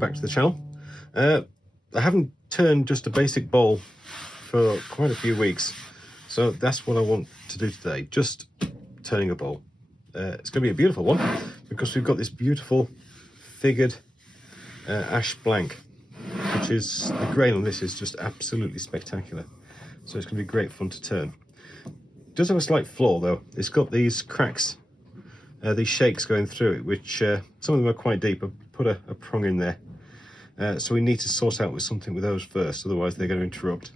back to the channel. I haven't turned just a basic bowl for quite a few weeks, so that's what I want to do today, just turning a bowl. It's going to be a beautiful one because we've got this beautiful figured ash blank, which is, the grain on this is just absolutely spectacular, so it's going to be great fun to turn. It does have a slight flaw though. It's got these cracks, these shakes going through it, which some of them are quite deep. I've put a prong in there, so we need to sort out with something with those first, otherwise they're going to interrupt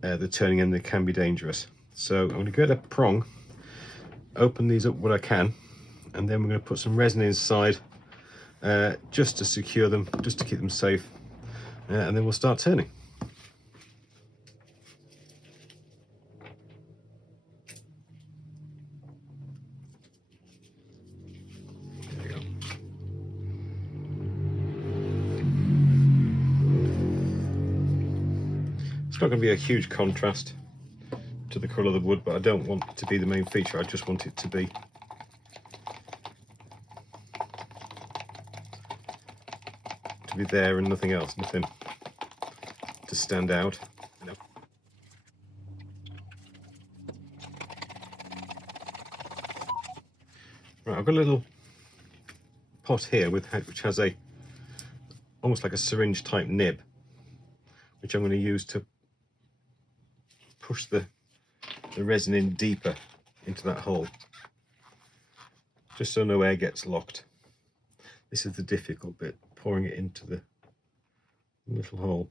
the turning and they can be dangerous. So I'm going to get a prong, open these up what I can, and then we're going to put some resin inside just to secure them, just to keep them safe, and then we'll start turning. It's not going to be a huge contrast to the colour of the wood, but I don't want it to be the main feature. I just want it to be there and nothing else, nothing to stand out. Right, I've got a little pot here which has a almost like a syringe type nib, which I'm going to use to push the resin in deeper into that hole, just so no air gets locked. This is the difficult bit, pouring it into the little hole.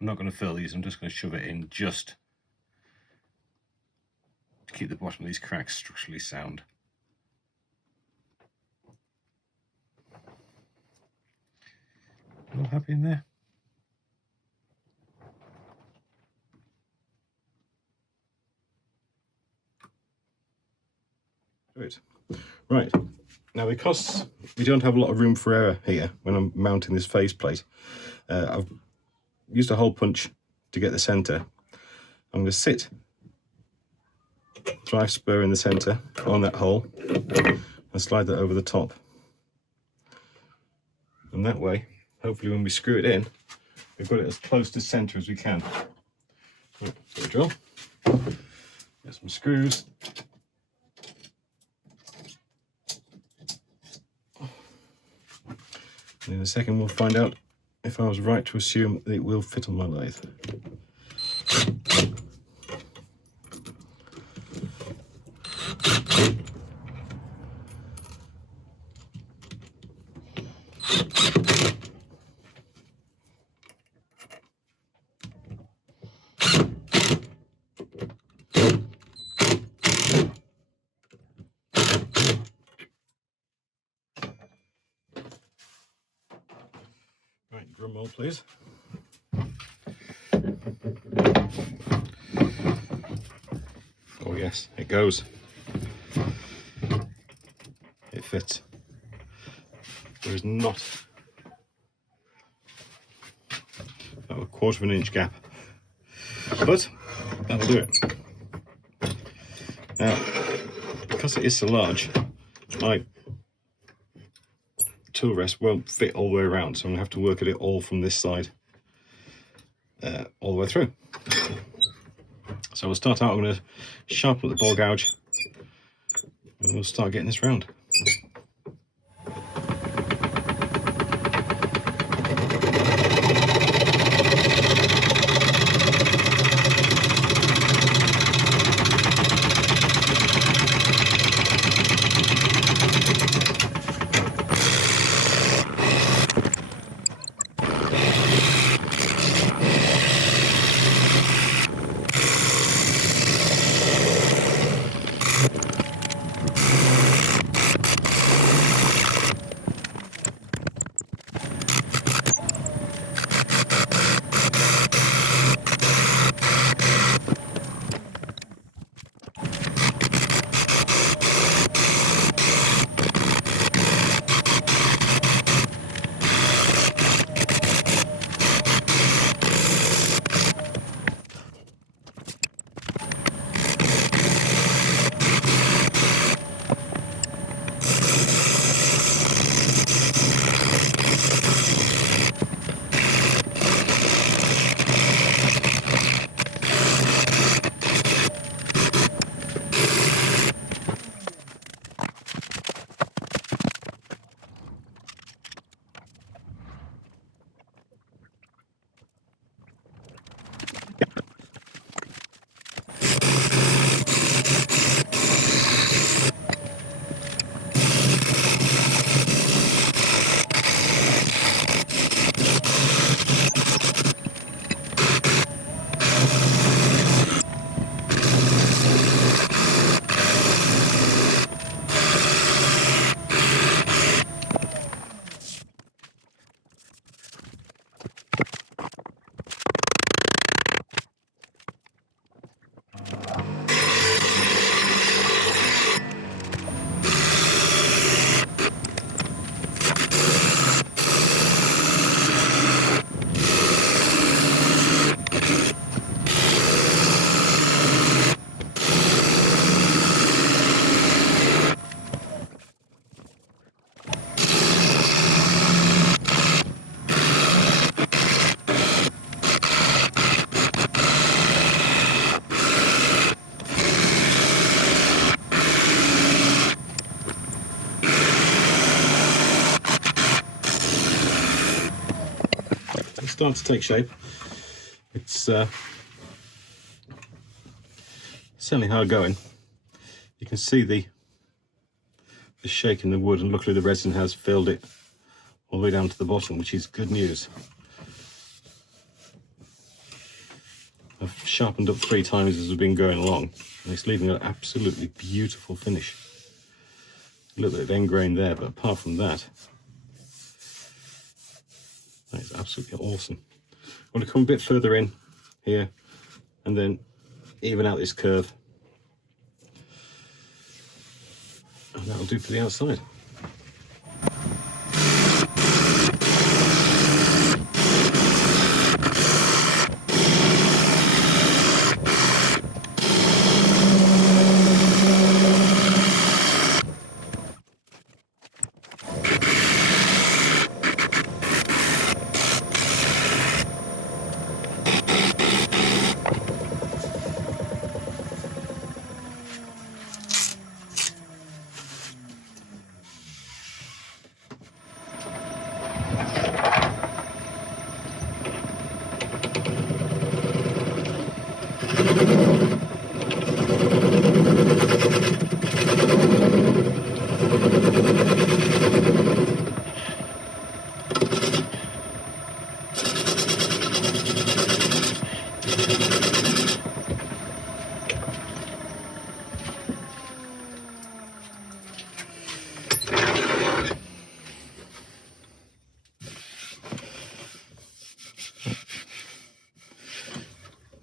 I'm not going to fill these, I'm just going to shove it in just to keep the bottom of these cracks structurally sound. All happy in there? Good. Right, now because we don't have a lot of room for error here when I'm mounting this faceplate, I've used a hole punch to get the centre. I'm going to sit drive spur in the centre on that hole and slide that over the top. And that way, hopefully when we screw it in, we've got it as close to centre as we can. Right, so drill, get some screws. And in a second we'll find out if I was right to assume that it will fit on my lathe. Right, drum roll please. Oh yes, it goes. It fits. There is not a 1/4 inch gap, but that'll do it. Now, because it is so large, my tool rest won't fit all the way around, so I'm going to have to work at it all from this side all the way through. So we'll start out, I'm going to sharpen up the ball gouge and we'll start getting this round. start to take shape. It's certainly hard going. You can see the shake in the wood, and luckily the resin has filled it all the way down to the bottom, which is good news. I've sharpened up 3 times as we've been going along, and it's leaving an absolutely beautiful finish. A little bit of end grain there, but apart from that, that is absolutely awesome. I want to come a bit further in here and then even out this curve, and that'll do for the outside.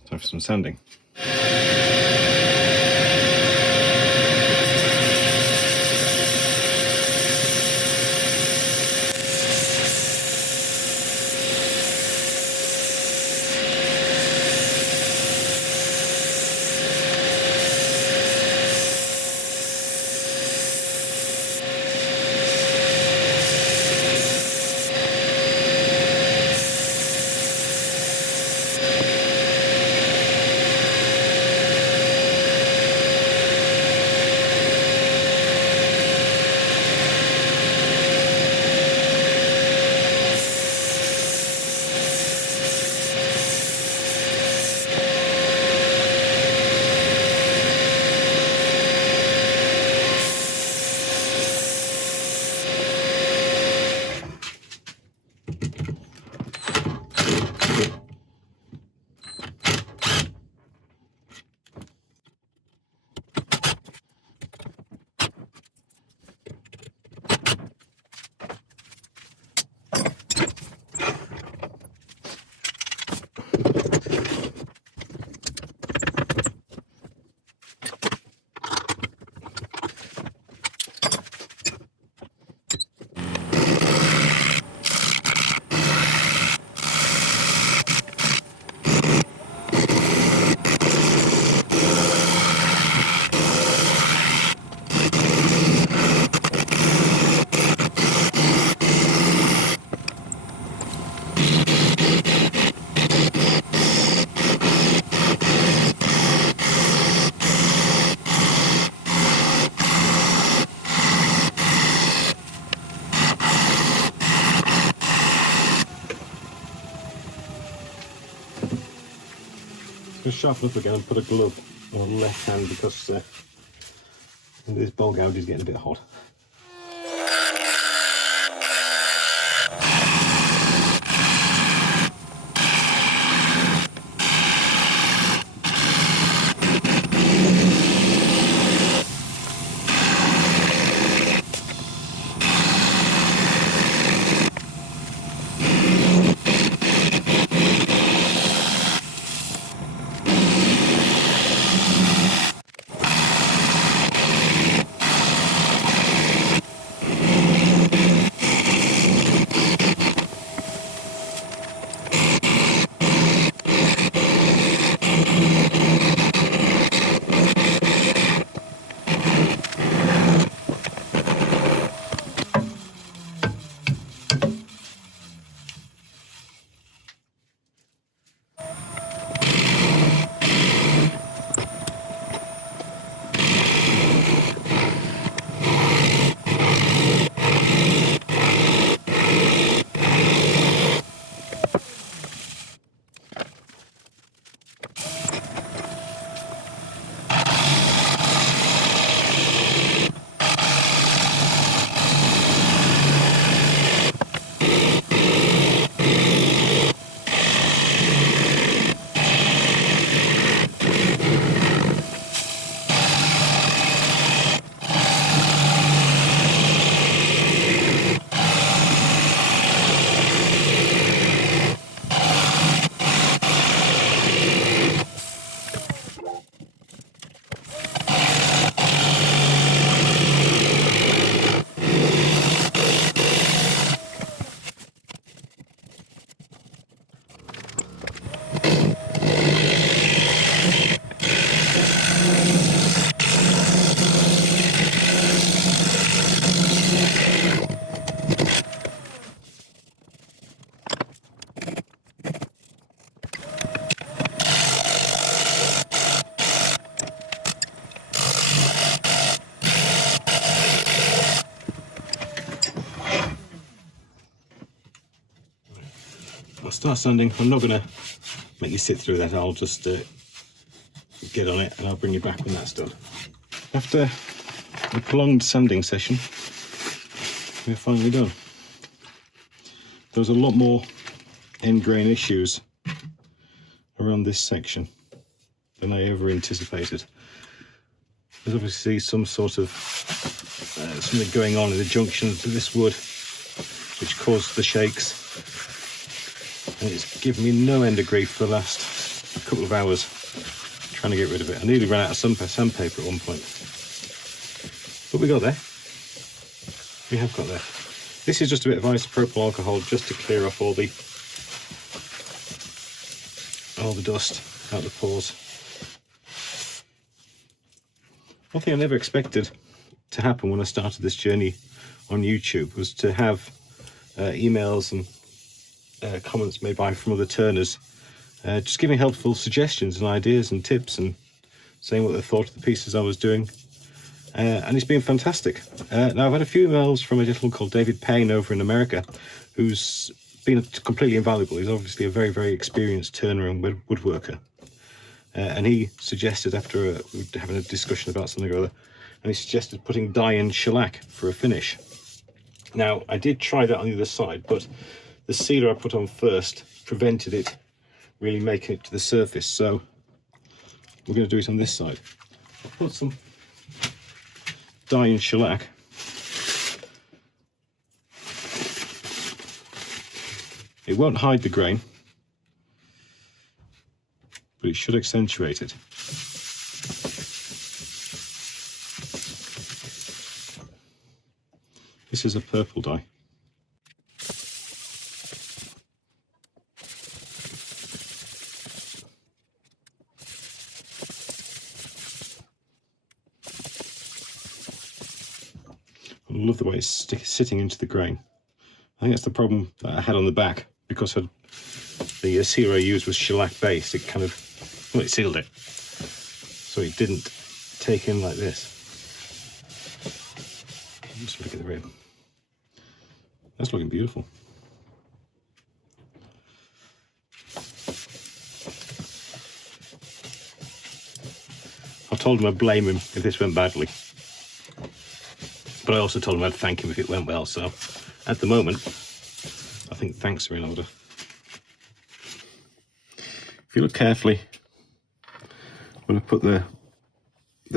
Time for some sanding. Just sharpen up again and put a glove on the left hand because this bowl gouge is getting a bit hot. start sanding. I'm not going to make you sit through that. I'll just get on it and I'll bring you back when that's done. After a prolonged sanding session, we're finally done. There was a lot more end grain issues around this section than I ever anticipated. There's obviously some sort of something going on in the junctions of this wood which caused the shakes, and it's given me no end of grief for the last couple of hours trying to get rid of it. I nearly ran out of sandpaper at one point, but we got there. We have got there. This is just a bit of isopropyl alcohol just to clear off all the dust out the pores. One thing I never expected to happen when I started this journey on YouTube was to have emails and comments made by from other turners, just giving helpful suggestions and ideas and tips and saying what they thought of the pieces I was doing. And it's been fantastic. Now I've had a few emails from a gentleman called David Payne over in America, who's been completely invaluable. He's obviously a very, very experienced turner and woodworker. And he suggested, after having a discussion about something or other, and he suggested putting dye and shellac for a finish. Now, I did try that on the other side, but the sealer I put on first prevented it really making it to the surface. So we're going to do it on this side. I'll put some dye and shellac. It won't hide the grain, but it should accentuate it. This is a purple dye. I love the way it's sitting into the grain. I think that's the problem that I had on the back, because the sealer I used was shellac based. It kind of, well, it sealed it, so it didn't take in like this. Just look at the rim. That's looking beautiful. I told him I'd blame him if this went badly, but I also told him I'd thank him if it went well. So at the moment, I think thanks are in order. If you look carefully, when I put the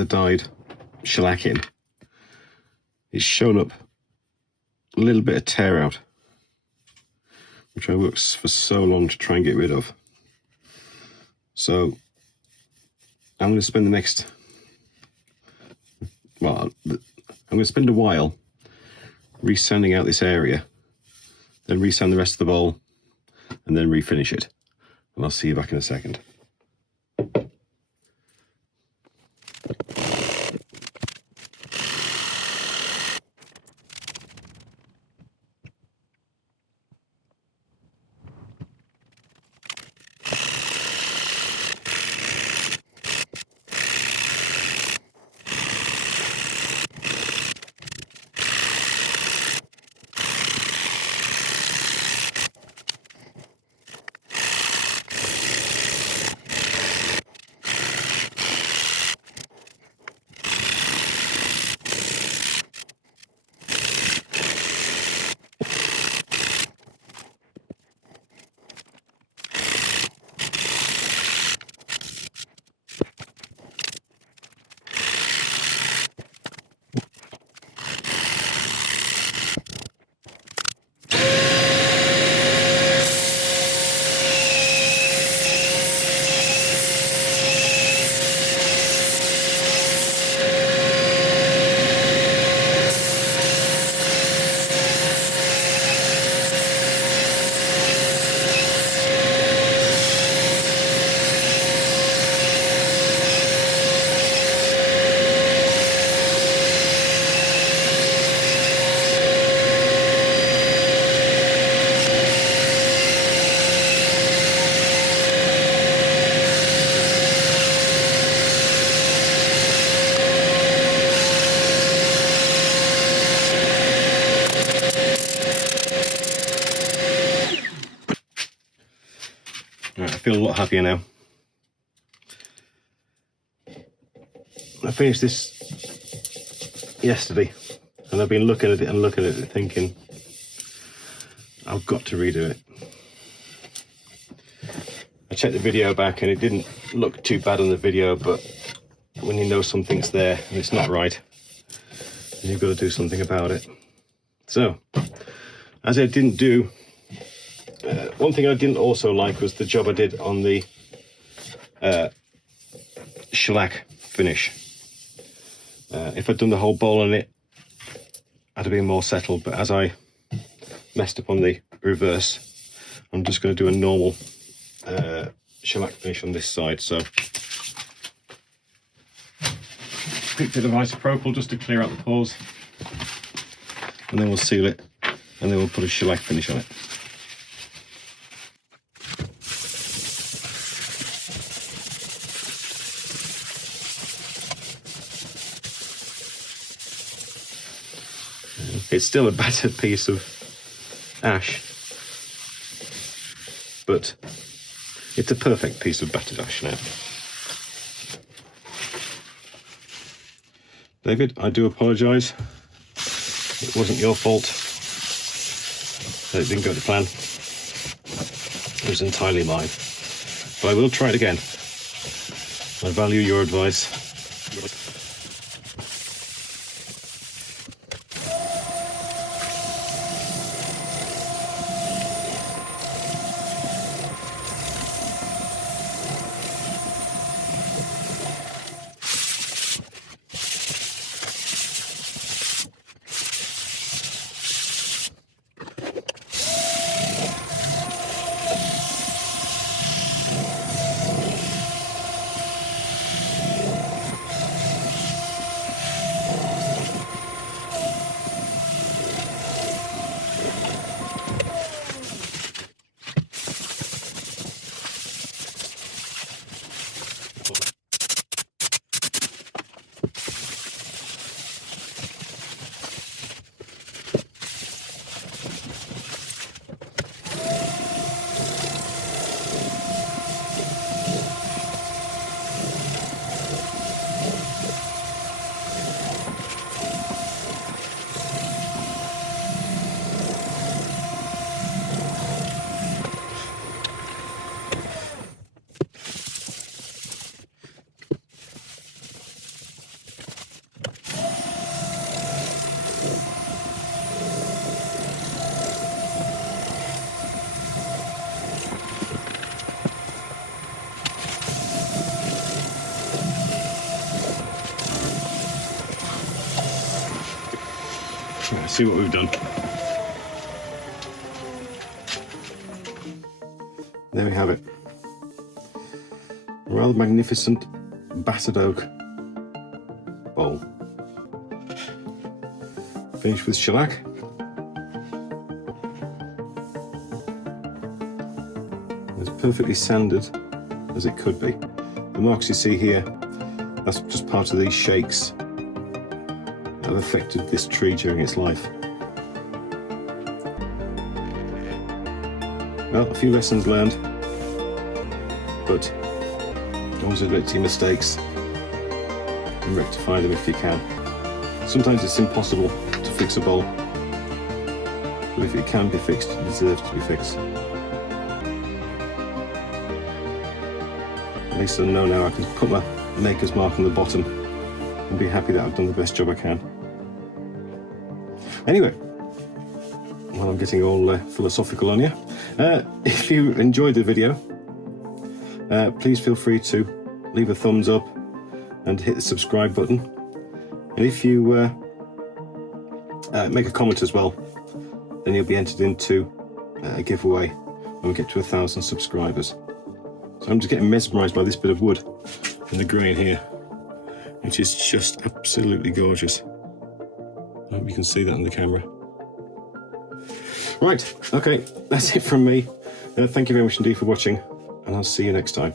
dyed shellac in, it's shown up a little bit of tear out, which I worked for so long to try and get rid of. So I'm going to spend the next, well, I'm going to spend a while resanding out this area, then resand the rest of the bowl, and then refinish it. And I'll see you back in a second. lot happier now. I finished this yesterday, and I've been looking at it and looking at it thinking, I've got to redo it. I checked the video back and it didn't look too bad on the video, but when you know something's there and it's not right, you've got to do something about it. So, as I didn't do, one thing I didn't also like was the job I did on the shellac finish. If I'd done the whole bowl on it, I'd have been more settled, but as I messed up on the reverse, I'm just going to do a normal shellac finish on this side. So quick bit of isopropyl just to clear out the pores, and then we'll seal it, and then we'll put a shellac finish on it. It's still a battered piece of ash, but it's a perfect piece of battered ash now. David, I do apologise. It wasn't your fault that it didn't go to plan. It was entirely mine. But I will try it again. I value your advice. Let's see what we've done. There we have it. A rather magnificent battered oak bowl. Finished with shellac. It's perfectly sanded as it could be. The marks you see here, that's just part of these shakes that have affected this tree during its life. Well, a few lessons learned, but always admit to your mistakes and rectify them if you can. Sometimes it's impossible to fix a bowl, but if it can be fixed, it deserves to be fixed. At least I know now I can put my maker's mark on the bottom and be happy that I've done the best job I can. Anyway, well, I'm getting all philosophical on you. If you enjoyed the video, please feel free to leave a thumbs up and hit the subscribe button. And if you make a comment as well, then you'll be entered into a giveaway when we get to 1,000 subscribers. So I'm just getting mesmerised by this bit of wood and the grain here, which is just absolutely gorgeous. I hope you can see that on the camera. Right, okay, that's it from me. Thank you very much indeed for watching, and I'll see you next time.